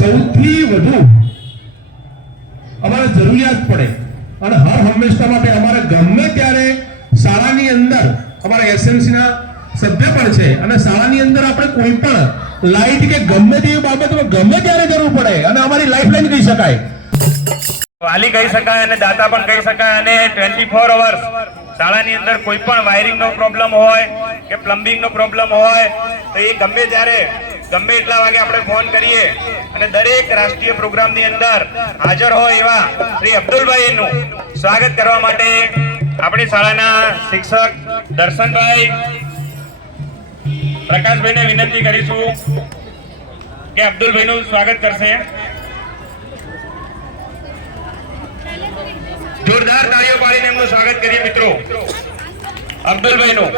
સૌથી વધુ અમારે જરૂરિયાત પડે અને હર હંમેશા માટે અમારે ગમે ત્યારે શાળાની અંદર અમારા એસએમસી ના સભ્ય પણ છે અને શાળાની અંદર આપણે કોઈ પણ લાઈટ કે ગમે તેવી બાબતમાં ગમે ત્યારે જરૂર પડે અને અમારી લાઈફલાઈન કહી શકાય, વાલી કહી શકાય અને દાતા પણ કહી શકાય અને 24 અવર્સ શાળાની અંદર કોઈ પણ વાયરિંગ નો પ્રોબ્લેમ હોય કે પ્લમ્બિંગ નો પ્રોબ્લેમ હોય તો એ ગમે ત્યારે ગમે એટલા વાગે આપણે ફોન કરીએ અને દરેક રાષ્ટ્રીય પ્રોગ્રામ ની અંદર હાજર હોય એવા શ્રી અબ્દુલભાઈ નું સ્વાગત કરવા માટે આપણી શાળાના શિક્ષક દર્શનભાઈ પ્રકાશભાઈને વિનંતી કરીશું કે અબ્દુલભાઈ નું સ્વાગત કરશે। જોરદાર તાળીઓ પાડીને એમનું સ્વાગત કરીએ મિત્રો અબ્દુલભાઈ નું।